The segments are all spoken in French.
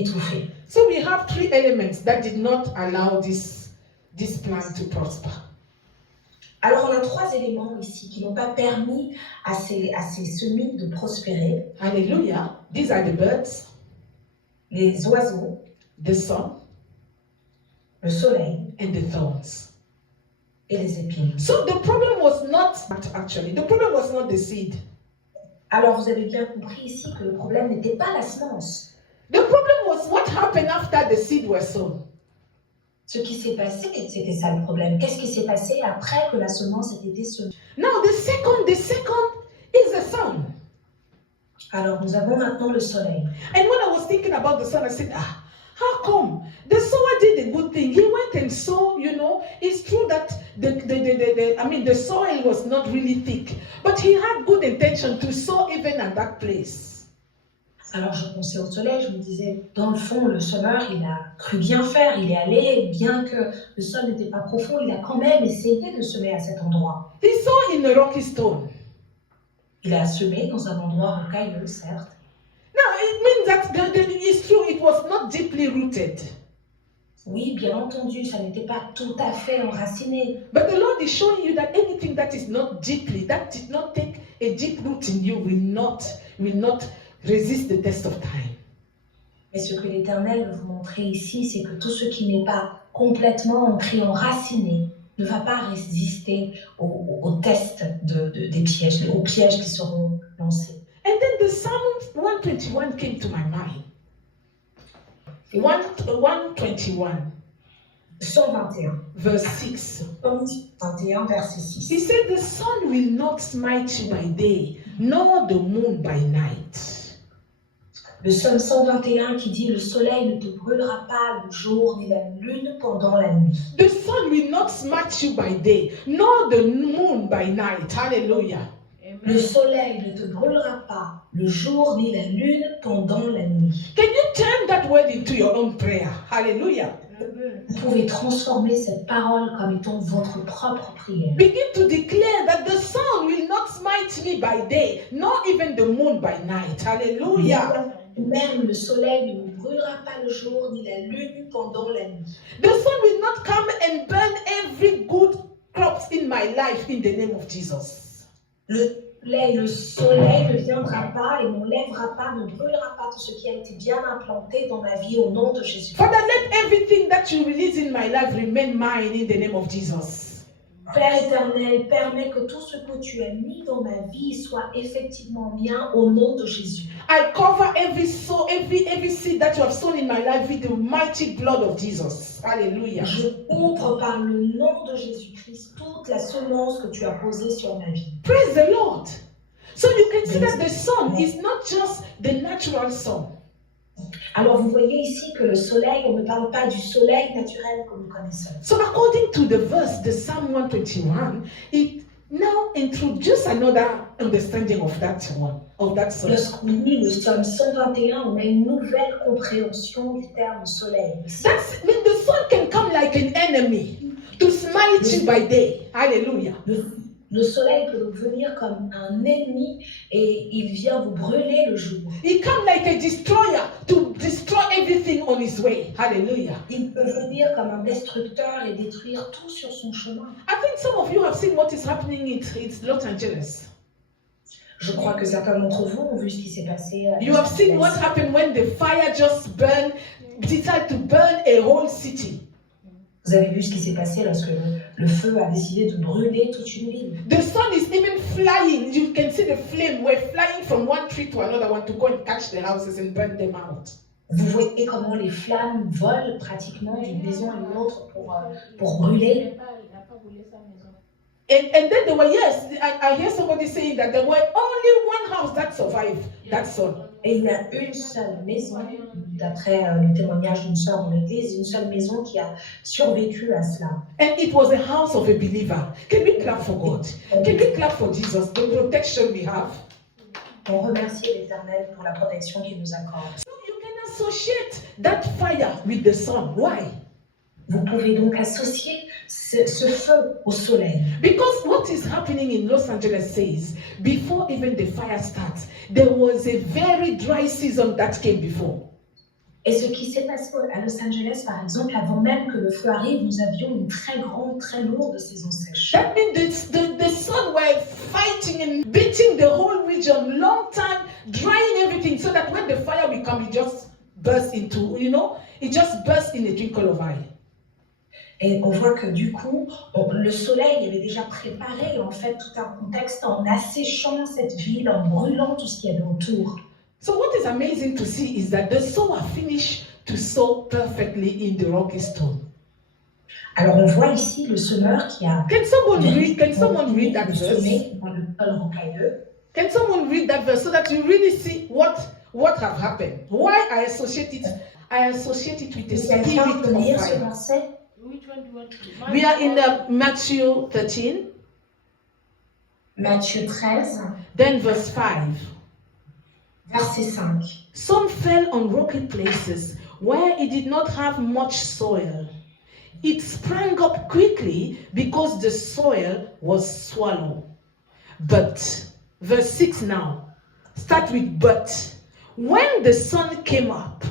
étouffé. So we have three elements that did not allow this plan to prosper. Alors on a trois éléments ici qui n'ont pas permis à ces semis de prospérer. Hallelujah. These are the birds, Les oiseaux, the sun, le soleil and the thorns. et les épines. So the problem was not the seed. Alors vous avez bien compris ici que le problème n'était pas la semence. The problem was what happened after the seed was sown. Ce qui s'est passé, c'était ça le problème. Qu'est-ce qui s'est passé après que la semence ait été semée? Now the second is the sun. Alors nous avons maintenant le soleil. And when I was thinking about the sun, I said, how come? The sower did a good thing. He went and sowed, it's true that the soil was not really thick, but he had good intention to sow even at that place. Alors je pensais au soleil, je me disais, dans le fond, le semeur, il a cru bien faire, il est allé, bien que le sol n'était pas profond, il a quand même essayé de semer à cet endroit. He sowed in a rocky stone. Il a semé dans un endroit rocailleux, certes. Now, it means that it's true, it was not deeply rooted. Oui, bien entendu, ça n'était pas tout à fait enraciné. But the Lord is showing you that anything that is not deeply, that did not take a deep root in you, will not resist the test of time. Mais ce que l'Éternel veut vous montrer ici, c'est que tout ce qui n'est pas complètement ancré, enraciné, ne va pas résister au test des pièges, aux pièges qui seront lancés. And then the Psalm 121 came to my mind. 121. 121. Verse 6. 121, verset 6. He said, the sun will not smite you by day, nor the moon by night. Le psaume 121 qui dit « Le soleil ne te brûlera pas le jour, ni la lune pendant la nuit. » The sun will not smite you by day, nor the moon by night. Hallelujah. Le soleil ne te brûlera pas le jour, ni la lune pendant la nuit. Can you turn that word into your own prayer? Hallelujah. Vous pouvez transformer cette parole comme étant votre propre prière. Begin to declare that the sun will not smite me by day, nor even the moon by night. Hallelujah. Même le soleil ne vous brûlera pas le jour, ni la lune pendant la nuit. The sun will not come and burn every good crops in my life in the name of Jesus. Le soleil ne viendra pas et ne m'enlèvera pas, ne brûlera pas tout ce qui a été bien implanté dans ma vie au nom de Jésus. Father, let everything that you release in my life remain mine in the name of Jesus. Père éternel, permets que tout ce que tu as mis dans ma vie soit effectivement mien au nom de Jésus. I cover every seed that you have sown in my life with the mighty blood of Jesus. Hallelujah. Je couvre par le nom de Jésus-Christ toute la semence que tu as posée sur ma vie. Praise the Lord. So you can see that the sun is not just the natural sun. Alors vous voyez ici que le soleil, on ne parle pas du soleil naturel que nous connaissons. So according to the verse, the Psalm 121, it now introduces another understanding of that sun. Lorsqu'on lit le psaume 121, on a une nouvelle compréhension du terme soleil. That means the sun can come like an enemy to smite you by day. Hallelujah. Le soleil peut venir comme un ennemi et il vient vous brûler le jour. He comes like a destroyer to destroy everything on his way. Hallelujah. Il peut venir comme un destructeur et détruire tout sur son chemin. I think some of you have seen what is happening in Los Angeles. Je crois que certains d'entre vous ont vu ce qui s'est passé. You have seen what happened when the fire just decided to burn a whole city. Vous avez vu ce qui s'est passé lorsque le feu a décidé de brûler toute une ville. The sun is even flying. You can see the flame. We're flying from one tree to another one to go and catch the houses and burn them out. Vous voyez comment les flammes volent pratiquement d'une maison à une autre pour brûler. And then there were, yes, I hear somebody saying that there were only one house that survived that sun. Et il y a une seule maison, d'après le témoignage d'une sœur dans l'église, une seule maison qui a survécu à cela. And it was a house of a believer. Can we clap for God? Can we clap for Jesus, the protection we have? On remercie l'Éternel pour la protection qu'il nous accorde. So you can associate that fire with the sun. Why? Vous pouvez donc associer ce feu au soleil. Because what is happening in Los Angeles says, before even the fire starts, there was a very dry season that came before. Et ce qui s'est passé à Los Angeles, par exemple, avant même que le feu arrive, nous avions une très grande, très lourde saison sèche. That means the sun were fighting and beating the whole region long time, drying everything, so that when the fire will come, it just bursts into, it just bursts in a twinkle of eye. Et on voit que du coup, le soleil avait déjà préparé en fait tout un contexte en asséchant cette ville, en brûlant tout ce qu'il y avait autour. So what is amazing to see is that the sower finished to sow perfectly in the rocky stone. Alors on voit ici le semeur qui a Can someone read that verse? semé dans le sol rocailleux. Can someone read that verse so that you really see what have happened? Why I associate it with the spirit Quelqu'un peut lire of ce fire. verset? Which one do you want to? We are in Matthew 13, Matthieu 13, then verse 5. verset 5. Some fell on rocky places where it did not have much soil. It sprang up quickly because the soil was swallowed. But, verse 6 now, start with but. When the sun came up,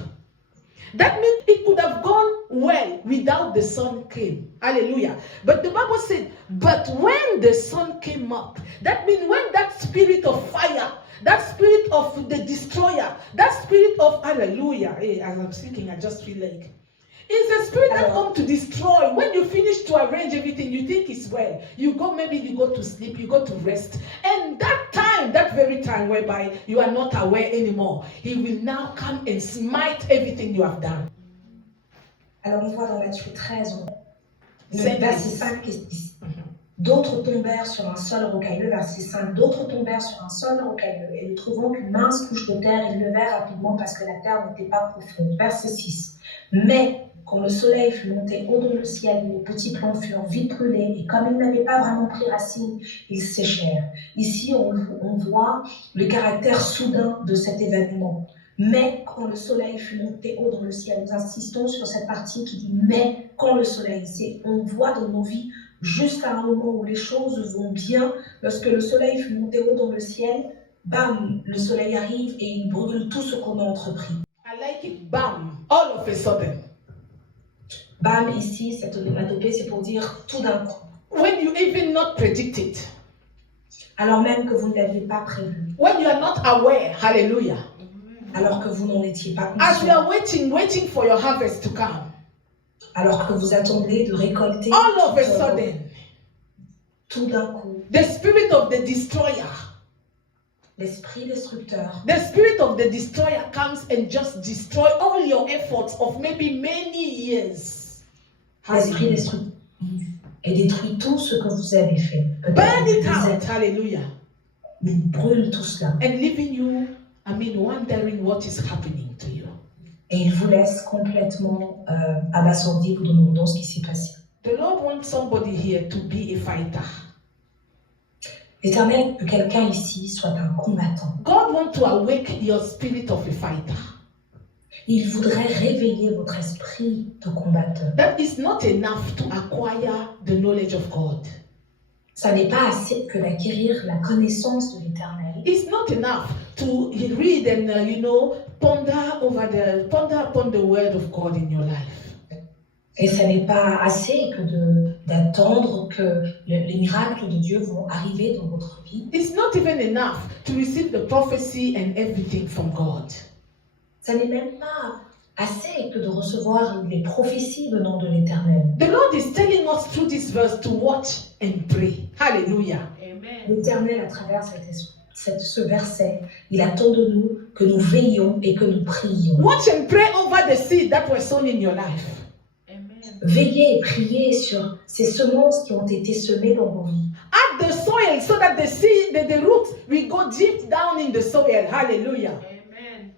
that means it could have gone well without the sun came. Hallelujah. But the Bible said, but when the sun came up, that means when that spirit of fire, that spirit of the destroyer, that spirit of hallelujah, hey, as I'm speaking, I just feel like it's a spirit that comes to destroy. When you finish to arrange everything, you think it's well. You go to sleep, you go to rest. And that very time whereby you are not aware anymore, he will now come and smite everything you have done. Alors on voit dans Matthieu 13, Cinq verset et 5 et 6. D'autres tombèrent sur un sol rocailleux, verset 5. D'autres tombèrent sur un sol rocailleux et ne trouvant qu'une mince couche de terre, ils levèrent rapidement parce que la terre n'était pas profonde. Verset 6. Mais quand le soleil fut monté haut dans le ciel, les petits plants furent vite brûlés et comme ils n'avaient pas vraiment pris racine, ils séchèrent. Ici, on voit le caractère soudain de cet événement. Mais quand le soleil fut monté haut dans le ciel, nous insistons sur cette partie qui dit mais quand le soleil, on voit dans nos vies juste à un moment où les choses vont bien, lorsque le soleil fut monté haut dans le ciel, bam, le soleil arrive et il brûle tout ce qu'on a entrepris. I like it, bam, all of a sudden. Bam, ici, cette onomatopée, c'est pour dire tout d'un coup. When you even not predict it. Alors même que vous ne l'aviez pas prévu. When you are not aware, hallelujah. Alors que vous n'en étiez pas As you conscient. are waiting for your harvest to come. Alors que vous attendez de récolter. All of a sudden, tout d'un coup. the spirit of the destroyer, L'esprit destructeur. the spirit of the destroyer comes and just destroy all your efforts of maybe many years. L'esprit destructeur. Et détruit tout ce que vous avez fait. Burn it Vous out, êtes- hallelujah. Il brûle tout cela. And leaving you, wondering what is happening to you. Et il vous laisse complètement abasourdi, vous demandant ce qui s'est passé. The Lord wants somebody here to be a fighter. L'Éternel, que quelqu'un ici soit un combattant. God wants to awake your spirit of a fighter. Il voudrait réveiller votre esprit de combattant. That is not enough to acquire the knowledge of God. Ça n'est pas assez que d'acquérir la connaissance de l'Éternel. It's not enough to read and ponder upon the word of God in your life. Et ça n'est pas assez que d'attendre que les miracles de Dieu vont arriver dans votre vie. It's not even enough to receive the prophecy and everything from God. Ça n'est même pas assez que de recevoir les prophéties venant de l'Éternel. The Lord is telling us through this verse to watch and pray. Hallelujah. Amen. L'Éternel, à travers ce verset, il attend de nous que nous veillions et que nous prions. Watch and pray over the seed that were sown in your life. Amen. Veillez et priez sur ces semences qui ont été semées dans vos vies. Add the soil so that the seed, the roots will go deep down in the soil. Hallelujah. Amen.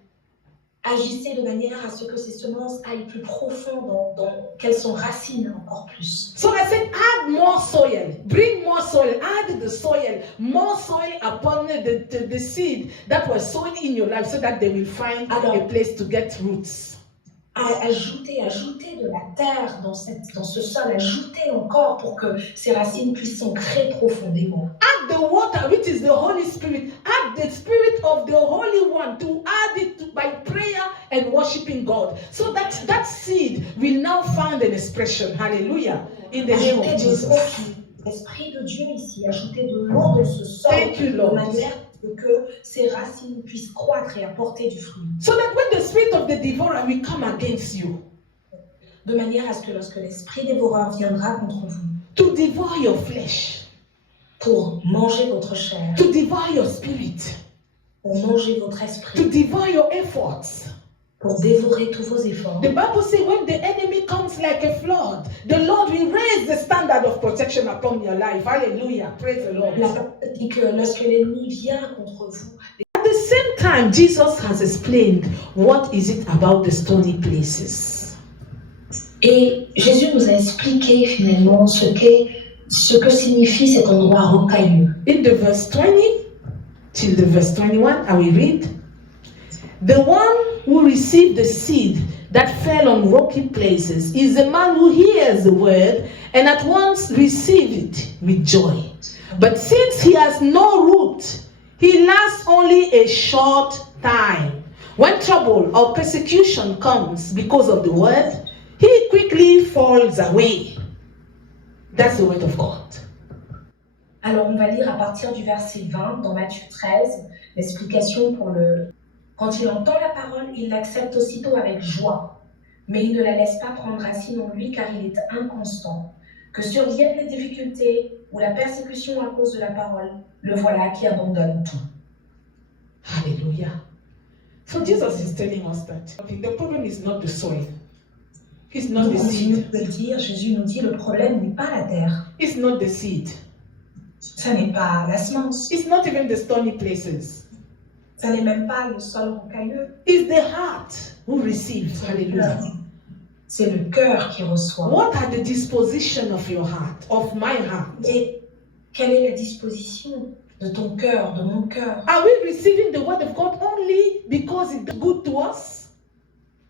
Agissez de manière à ce que ces semences aillent plus profond, qu'elles s'enracinent encore plus. So I said, add more soil. Bring more soil. Add the soil. More soil upon the seed that was sown in your life so that they will find a place to get roots. Ajoutez de la terre dans ce sol. Ajoutez encore pour que ces racines puissent s'ancrer profondément. Add the water, which is the Holy Spirit. Add the Spirit of the Holy One to add it by prayer and worshiping God. So that seed will now find an expression. Hallelujah. In the name of Ajoutez de Jesus. l'eau, l'Esprit de Dieu ici, ajoutez de l'eau dans ce sol, Thank you, de Lord. manière que ces racines puissent croître et apporter du fruit. So that when the spirit of the devourer will come against you, De manière à ce que lorsque l'Esprit dévoreur viendra contre vous, to devour your flesh, pour manger votre chair, to devour your spirit, pour manger votre to esprit, devour your efforts. pour dévorer tous vos efforts. The Bible says when the enemy comes like a flood, the Lord will raise the standard of protection upon your life. Hallelujah. Praise the Lord. La Bible dit que lorsque l'ennemi vient contre vous, At the same time, Jesus has explained what is it about the stony places. et Jésus nous a expliqué finalement ce que signifie cet endroit rocailleux. In the verse 20 till the verse 21, I will read. The one who received the seed that fell on rocky places is the man who hears the word and at once receives it with joy. But since he has no root, he lasts only a short time. When trouble or persecution comes because of the word, he quickly falls away. That's the word of God. Alors on va lire à partir du verset 20 dans Matthieu 13, l'explication pour le... Quand il entend la parole, il l'accepte aussitôt avec joie, mais il ne la laisse pas prendre racine en lui car il est inconstant. Que surviennent les difficultés ou la persécution à cause de la parole, le voilà qui abandonne tout. Hallelujah. So Jesus is telling us that the problem is not the soil. It's not Donc, the continue seed. de le dire, Jésus nous dit le problème n'est pas la terre, It's not the seed. ça n'est pas la semence, It's not even the stony places. ça n'est même pas le sol rocailleux, It's the heart who receives. Hallelujah. c'est le cœur qui reçoit. What are the disposition of your heart, of my heart? Et quelle est la disposition de ton cœur, de mon cœur? Are we receiving the word of God only because it's good to us?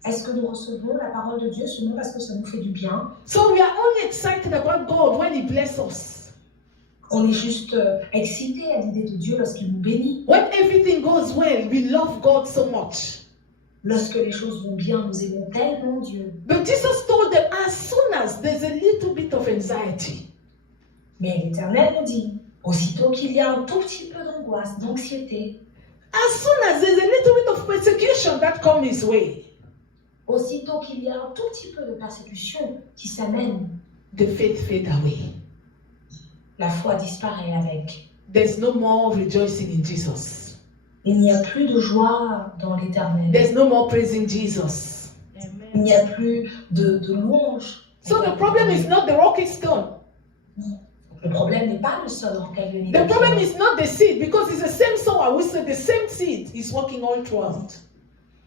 Est-ce que nous recevons la parole de Dieu seulement parce que ça nous fait du bien? So we are only excited about God when He blesses us. On est juste excité à l'idée de Dieu lorsqu'il nous bénit. When everything goes well, we love God so much. Lorsque les choses vont bien, nous aimons tellement Dieu. But Jesus told them as soon as there's a little bit of anxiety, Mais l'Éternel nous dit, aussitôt qu'il y a un tout petit peu d'angoisse, d'anxiété, as soon as there's a little bit of persecution that comes his way, aussitôt qu'il y a un tout petit peu de persécution qui s'amène, the faith fade away. la foi disparaît avec. There's no more rejoicing in Jesus. Il n'y a plus de joie dans l'Éternel. There's no more praising Jesus. Il n'y a plus de louange. So the problem is not the rocky stone. Le problème n'est pas le sol rocailleux. ni The le problem pierre. is not the seed, because it's the same sower. We said the same seed is working all throughout.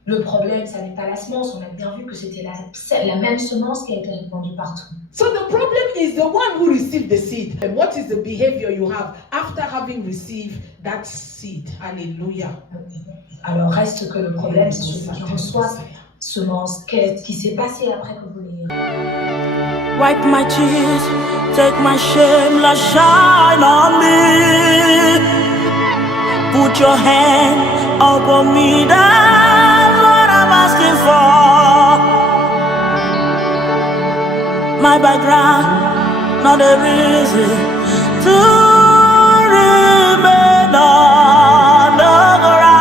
Le problème, ça n'est pas la semence. On a bien vu que c'était la même semence qui a été répandue partout. So the problem is the one who received the seed. And what is the behavior you have after having received that seed? Hallelujah. Alors reste que le problème, c'est celui qui reçoit semence. Qu'est-ce qui s'est passé après que vous l'ayez? Wipe my tears, take my shame, let shine on me. Put your hand upon me, that's what I'm asking for. My background, not a reason to remain on the ground.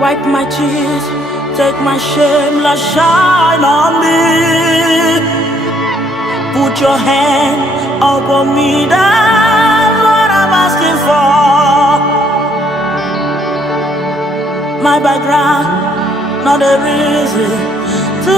Wipe my tears, take my shame, let shine on me. Put your hand upon me, that's what I'm asking for. My background, not a reason to